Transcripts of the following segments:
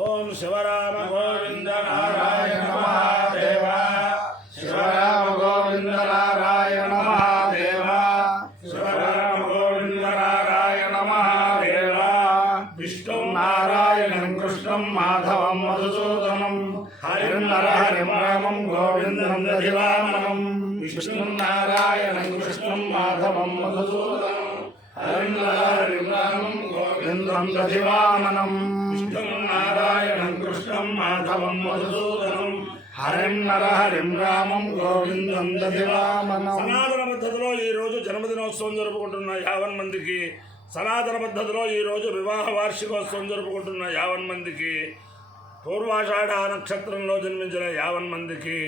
ఓం శివరామ గోవింద నారాయణ మహాదేవ శివరామ గోవింద నారాయణ మహాదేవ శివరామ గోవింద నారాయణ మహాదేవ విష్ణు నారాయణం కృష్ణం మాధవం మధుసూదనం హరిం నరహరిం రామం గోవిందం దధివామనం విష్ణు నారాయణం కృష్ణం మాధవం మధుసూదనం హరిం నరహరిం రామం గోవిందం దధివామనం విష్ణు నారాయణం కృష్ణం మాధవం మధుసూదనం హరిం నరహరిం రామం గోవిందం దధివామనం. సనాతన పద్ధతిలో ఈ రోజు జన్మదినోత్సవం జరుపుకుంటున్న 50 మందికి, సనాతన పద్ధతిలో ఈ రోజు వివాహ వార్షికోత్సవం జరుపుకుంటున్న 50 మందికి, పూర్వాషాఢ నక్షత్రంలో జన్మించిన 50 మందికి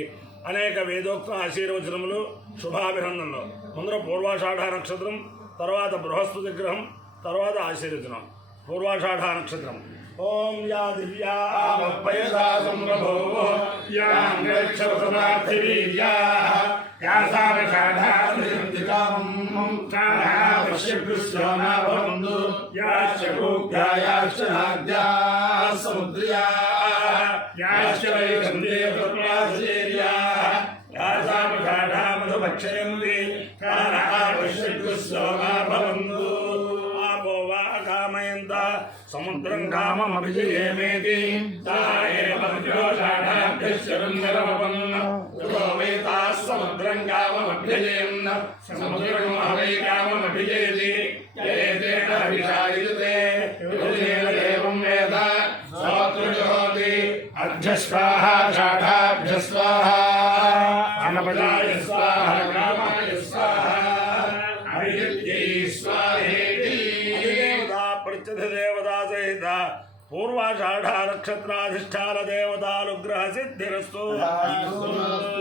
అనేక వేదోక్త ఆశీర్వచనములు, శుభాభినందనలు. ముందర పూర్వాషాఢ నక్షత్రం, తర్వాత బృహస్పతి గ్రహం, తర్వాత ఆశీర్వచనం. పూర్వాషాఢ నక్షత్రం. ఓం యా దివ్యా ఆపయసా సంభవో యాంగక్షరసమార్థివీర్యా యాసారషాఢాధికామం చాఢాపశ్యకృష్యోనాభవందు యాశ్చ గోభ్యాయాశ్చ నాద్యాః సముద్ర్యాః యాశ్చ వైకందేవప్రాసేర్యాః యాసారషాఢా మధుభక్షయంతి చాఢాపశ్యకృష్యోనాభవందు. కామయంత సముద్రం కామమభిజయేమేతి సముద్రం కామమభ్యజయన్న సముద్రం వై కామమభిజయతి దేవం వేద శ్రోతృజోతి అర్ఘ్యస్వాహ షాఢాభ్యస్వాహ అనపజాయ స్వాహ కామాయ స్వాహ అరిహత్యై స్వాహేతి. దేవతా సహిత పూర్వాషాఢ నక్షత్రాధిష్టాన దేవతానుగ్రహ సిద్ధిరస్తు.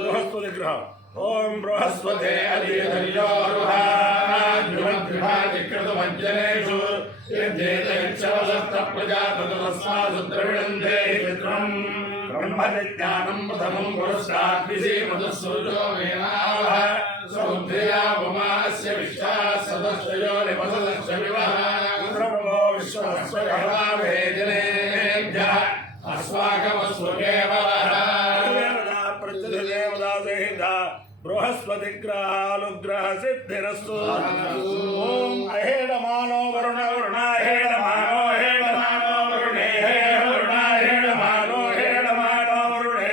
బృహస్పతి గ్రహం. ఓం బృహస్పతే అధికృతమజ్జనేషు బ్రహ్మజ్ఞానం ప్రథమం పురస్కాద్విషే మధుసూజో మేనాః సౌందర్యా ఉమాస్య విశ్వా సదస్యో నిపసదస్య వివహ బృహస్పతి గ్రహాలుగ్రహ సిద్ధిరస్తు. ఓం అహేడమానో వరుణ వరుణాహేడమానో హేడమానో వరుణే హేడమానో హేడమానో వరుణే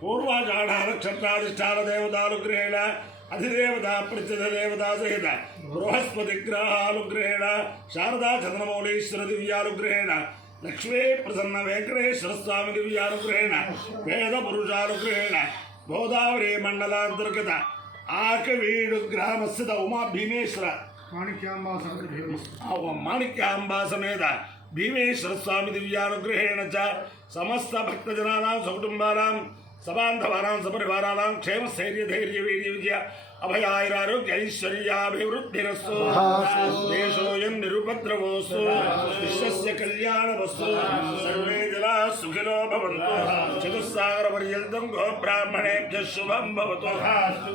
పూర్వాషాఢ నక్షత్రాధిష్టాన దేవతానుగ్రహేణ అధిదేవత ప్రత్యధ దేవతా సహిత బృహస్పతి గ్రహానుగ్రహేణ శారదా చంద్రమౌళీశ్వర దివ్యానుగ్రహేణ లక్ష్మీ ప్రసన్న వెంకటేశ్వర స్వామి దివ్యానుగ్రహేణ వేద పురుషానుగ్రహేణ గోదావరి మండలాంతర్గత ఆకవీడు గ్రామస్థిత ఉమా భీమేశ్వర మాణిక్యాంబా సమేత భీమేశ్వర స్వామి దివ్యానుగ్రహేణ చ సమస్త భక్తజనానాం సకుటుంబానాం సబాంధవానాం సపరివారాణాం క్షేమ స్థైర్య ధైర్య వీర్య విజయ అభయాయురారోగ్య ఐశ్వర్యాభివృద్ధిరస్తు. దేశోయం నిరుపద్రవోస్తు విశ్వస్య కళ్యాణవస్తు. సర్వే జనా సుఖినో భవంతు. చతుస్సాగర పర్యంతం గో బ్రాహ్మణేభ్యః శుభం భవతు.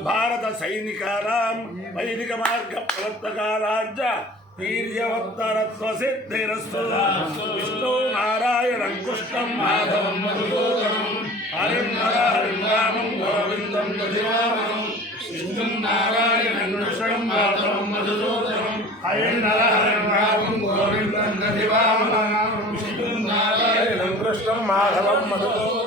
భారత సైనికానాం వైదిక మార్గ ప్రవర్తకానాంచ వీర్యవత్తరత్వ సిద్ధిరస్తు. విష్ణు నారాయణం కృష్ణం మాధవం మధుసూదనం హరిం నరహరిం రామం గోవిందం దధివామనం. విష్ణు నారాయణం కృష్ణం మాధవం మధుసూదనం హరిం నరహరిం మాధవం మధుగోమ